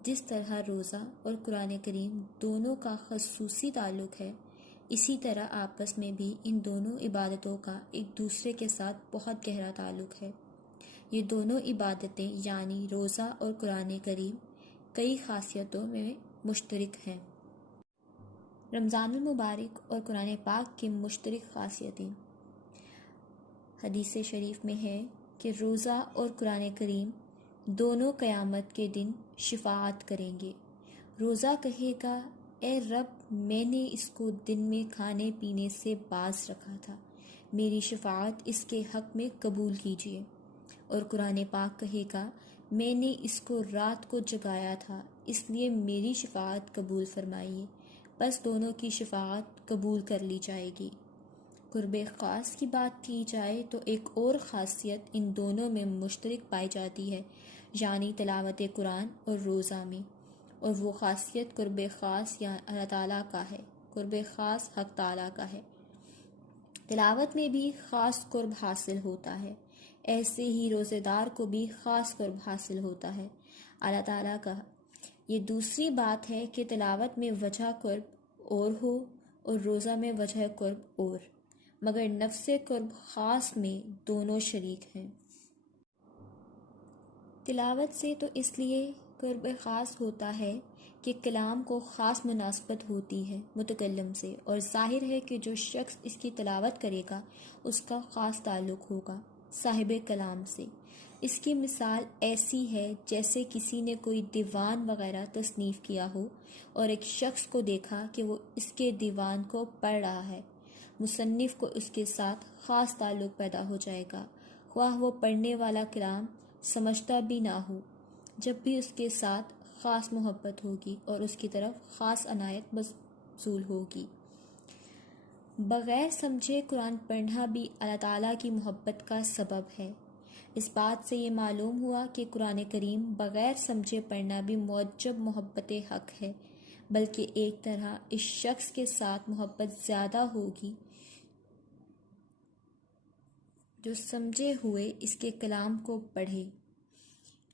جس طرح روزہ اور قرآن کریم دونوں کا خصوصی تعلق ہے، اسی طرح آپس میں بھی ان دونوں عبادتوں کا ایک دوسرے کے ساتھ بہت گہرا تعلق ہے۔ یہ دونوں عبادتیں یعنی روزہ اور قرآن کریم کئی خاصیتوں میں مشترک ہیں۔ رمضان المبارک اور قرآن پاک کی مشترک خاصیتیں۔ حدیث شریف میں ہے کہ روزہ اور قرآن کریم دونوں قیامت کے دن شفاعت کریں گے۔ روزہ کہے گا، اے رب، میں نے اس کو دن میں کھانے پینے سے باز رکھا تھا، میری شفاعت اس کے حق میں قبول کیجیے۔ اور قرآن پاک کہے گا، میں نے اس کو رات کو جگایا تھا، اس لیے میری شفاعت قبول فرمائیے۔ بس دونوں کی شفاعت قبول کر لی جائے گی۔ قرب خاص کی بات کی جائے تو ایک اور خاصیت ان دونوں میں مشترک پائی جاتی ہے، یعنی تلاوت قرآن اور روزہ میں، اور وہ خاصیت قرب خاص یا اللہ تعالیٰ کا ہے۔ قرب خاص حق تعالیٰ کا ہے۔ تلاوت میں بھی خاص قرب حاصل ہوتا ہے، ایسے ہی روزے دار کو بھی خاص قرب حاصل ہوتا ہے اللہ تعالیٰ کا۔ یہ دوسری بات ہے کہ تلاوت میں وجہ قرب اور ہو اور روزہ میں وجہ قرب اور، مگر نفس قرب خاص میں دونوں شریک ہیں۔ تلاوت سے تو اس لیے قرب خاص ہوتا ہے کہ کلام کو خاص مناسبت ہوتی ہے متکلم سے، اور ظاہر ہے کہ جو شخص اس کی تلاوت کرے گا اس کا خاص تعلق ہوگا صاحب کلام سے۔ اس کی مثال ایسی ہے جیسے کسی نے کوئی دیوان وغیرہ تصنیف کیا ہو اور ایک شخص کو دیکھا کہ وہ اس کے دیوان کو پڑھ رہا ہے، مصنف کو اس کے ساتھ خاص تعلق پیدا ہو جائے گا، خواہ وہ پڑھنے والا کلام سمجھتا بھی نہ ہو۔ جب بھی اس کے ساتھ خاص محبت ہوگی اور اس کی طرف خاص عنایت مبذول ہوگی۔ بغیر سمجھے قرآن پڑھنا بھی اللہ تعالیٰ کی محبت کا سبب ہے۔ اس بات سے یہ معلوم ہوا کہ قرآن کریم بغیر سمجھے پڑھنا بھی موجب محبت حق ہے، بلکہ ایک طرح اس شخص کے ساتھ محبت زیادہ ہوگی جو سمجھے ہوئے اس کے کلام کو پڑھے،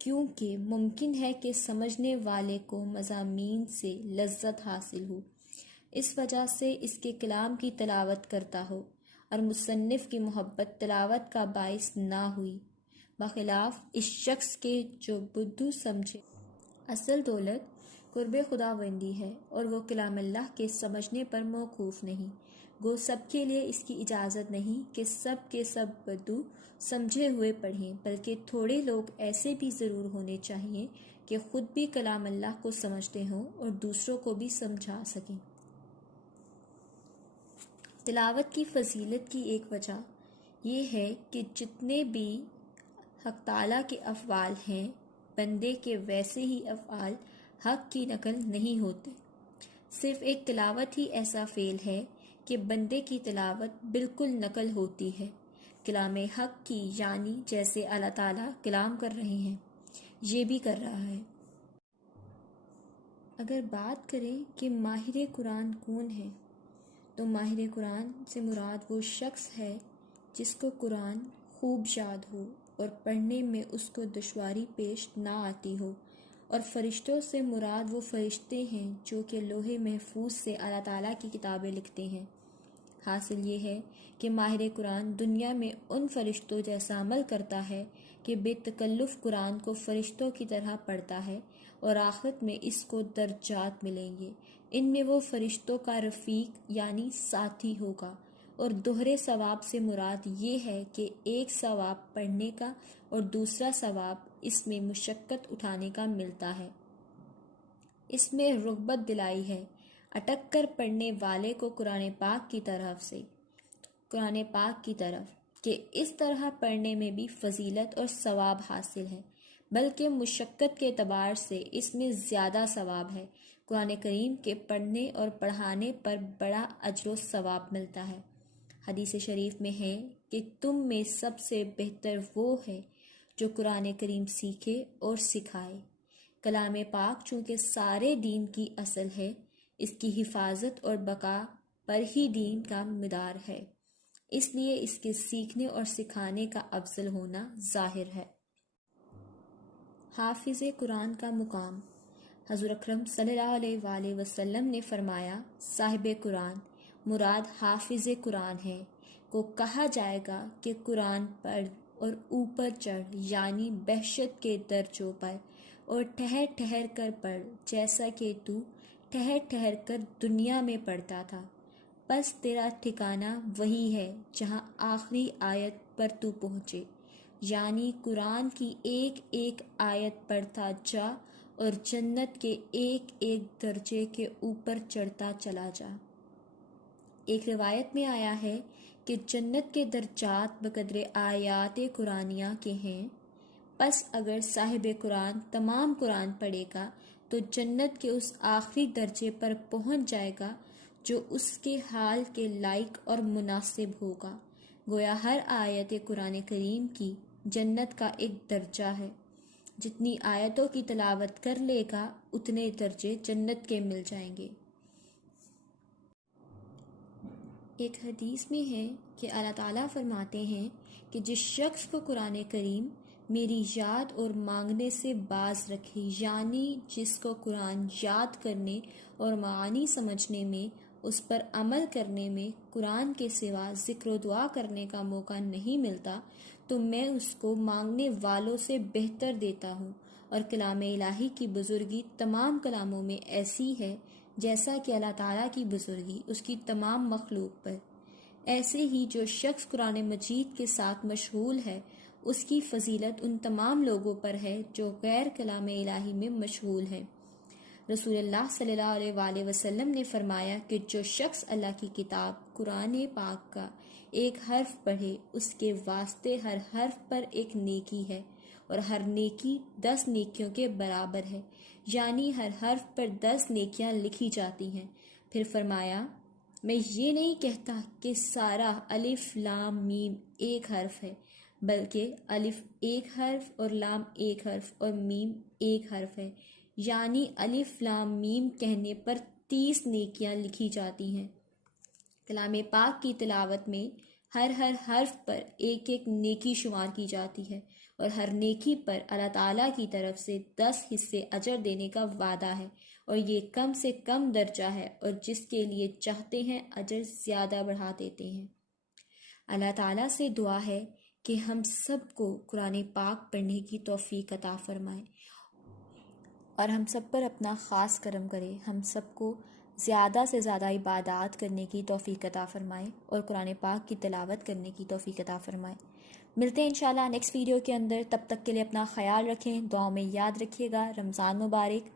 کیونکہ ممکن ہے کہ سمجھنے والے کو مضامین سے لذت حاصل ہو، اس وجہ سے اس کے کلام کی تلاوت کرتا ہو، اور مصنف کی محبت تلاوت کا باعث نہ ہوئی، بخلاف اس شخص کے جو بدو سمجھے۔ اصل دولت قرب خداوندی ہے اور وہ کلام اللہ کے سمجھنے پر موقوف نہیں۔ گو سب کے لیے اس کی اجازت نہیں کہ سب کے سب بدو سمجھے ہوئے پڑھیں، بلکہ تھوڑے لوگ ایسے بھی ضرور ہونے چاہیے کہ خود بھی کلام اللہ کو سمجھتے ہوں اور دوسروں کو بھی سمجھا سکیں۔ تلاوت کی فضیلت کی ایک وجہ یہ ہے کہ جتنے بھی حق تعالیٰ کے افعال ہیں، بندے کے ویسے ہی افعال حق کی نقل نہیں ہوتے۔ صرف ایک تلاوت ہی ایسا فعل ہے کہ بندے کی تلاوت بالکل نقل ہوتی ہے کلام حق کی، یعنی جیسے اللہ تعالیٰ کلام کر رہے ہیں یہ بھی کر رہا ہے۔ اگر بات کریں کہ ماہر قرآن کون ہے، تو ماہر قرآن سے مراد وہ شخص ہے جس کو قرآن خوب یاد ہو اور پڑھنے میں اس کو دشواری پیش نہ آتی ہو، اور فرشتوں سے مراد وہ فرشتے ہیں جو کہ لوح محفوظ سے اللہ تعالیٰ کی کتابیں لکھتے ہیں۔ حاصل یہ ہے کہ ماہر قرآن دنیا میں ان فرشتوں جیسا عمل کرتا ہے کہ بے تکلف قرآن کو فرشتوں کی طرح پڑھتا ہے، اور آخرت میں اس کو درجات ملیں گے، ان میں وہ فرشتوں کا رفیق یعنی ساتھی ہوگا۔ اور دوہرے ثواب سے مراد یہ ہے کہ ایک ثواب پڑھنے کا اور دوسرا ثواب اس میں مشقت اٹھانے کا ملتا ہے۔ اس میں رغبت دلائی ہے اٹک کر پڑھنے والے کو قرآن پاک کی طرف کہ اس طرح پڑھنے میں بھی فضیلت اور ثواب حاصل ہے، بلکہ مشقت کے اعتبار سے اس میں زیادہ ثواب ہے۔ قرآن کریم کے پڑھنے اور پڑھانے پر بڑا اجر و ثواب ملتا ہے۔ حدیث شریف میں ہے کہ تم میں سب سے بہتر وہ ہے جو قرآن کریم سیکھے اور سکھائے۔ کلام پاک چونکہ سارے دین کی اصل ہے، اس کی حفاظت اور بقا پر ہی دین کا مدار ہے، اس لیے اس کے سیکھنے اور سکھانے کا افضل ہونا ظاہر ہے۔ حافظ قرآن کا مقام۔ حضور اکرم صلی اللہ علیہ وآلہ وسلم نے فرمایا صاحب قرآن مراد حافظ قرآن ہے کو کہا جائے گا کہ قرآن پڑھ اور اوپر چڑھ یعنی بہشت کے درجوں پر اور ٹھہر ٹھہر کر پڑھ جیسا کہ تو ٹھہر ٹھہر کر دنیا میں پڑھتا تھا، بس تیرا ٹھکانہ وہی ہے جہاں آخری آیت پر تو پہنچے، یعنی قرآن کی ایک ایک آیت پڑھتا جا اور جنت کے ایک ایک درجے کے اوپر چڑھتا چلا جا۔ ایک روایت میں آیا ہے کہ جنت کے درجات بقدر آیات قرآنیہ کے ہیں، پس اگر صاحب قرآن تمام قرآن پڑھے گا تو جنت کے اس آخری درجے پر پہنچ جائے گا جو اس کے حال کے لائق اور مناسب ہوگا۔ گویا ہر آیت قرآن کریم کی جنت کا ایک درجہ ہے، جتنی آیتوں کی تلاوت کر لے گا اتنے درجے جنت کے مل جائیں گے۔ ایک حدیث میں ہے کہ اللہ تعالیٰ فرماتے ہیں کہ جس شخص کو قرآن کریم میری یاد اور مانگنے سے باز رکھے، یعنی جس کو قرآن یاد کرنے اور معانی سمجھنے میں، اس پر عمل کرنے میں قرآن کے سوا ذکر و دعا کرنے کا موقع نہیں ملتا، تو میں اس کو مانگنے والوں سے بہتر دیتا ہوں۔ اور کلام الہی کی بزرگی تمام کلاموں میں ایسی ہے جیسا کہ اللہ تعالیٰ کی بزرگی اس کی تمام مخلوق پر۔ ایسے ہی جو شخص قرآن مجید کے ساتھ مشغول ہے اس کی فضیلت ان تمام لوگوں پر ہے جو غیر کلام الہی میں مشغول ہیں۔ رسول اللہ صلی اللہ علیہ وآلہ وسلم نے فرمایا کہ جو شخص اللہ کی کتاب قرآن پاک کا ایک حرف پڑھے اس کے واسطے ہر حرف پر ایک نیکی ہے اور ہر نیکی 10 نیکیوں کے برابر ہے، یعنی ہر حرف پر 10 نیکیاں لکھی جاتی ہیں۔ پھر فرمایا میں یہ نہیں کہتا کہ سارا الف لام میم ایک حرف ہے، بلکہ الف ایک حرف اور لام ایک حرف اور میم ایک حرف ہے، یعنی الف لام میم کہنے پر 30 نیکیاں لکھی جاتی ہیں۔ کلام پاک کی تلاوت میں ہر حرف پر ایک ایک نیکی شمار کی جاتی ہے اور ہر نیکی پر اللہ تعالیٰ کی طرف سے 10 حصے اجر دینے کا وعدہ ہے، اور یہ کم سے کم درجہ ہے، اور جس کے لیے چاہتے ہیں اجر زیادہ بڑھا دیتے ہیں۔ اللہ تعالیٰ سے دعا ہے کہ ہم سب کو قرآن پاک پڑھنے کی توفیق عطا فرمائے اور ہم سب پر اپنا خاص کرم کرے، ہم سب کو زیادہ سے زیادہ عبادات کرنے کی توفیق عطا فرمائے اور قرآن پاک کی تلاوت کرنے کی توفیق عطا فرمائے۔ ملتے ہیں انشاءاللہ نیکسٹ ویڈیو کے اندر، تب تک کے لیے اپنا خیال رکھیں، دعاؤں میں یاد رکھیے گا۔ رمضان مبارک،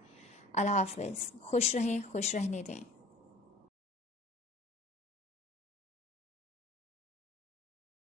اللہ حافظ، خوش رہیں، خوش رہنے دیں۔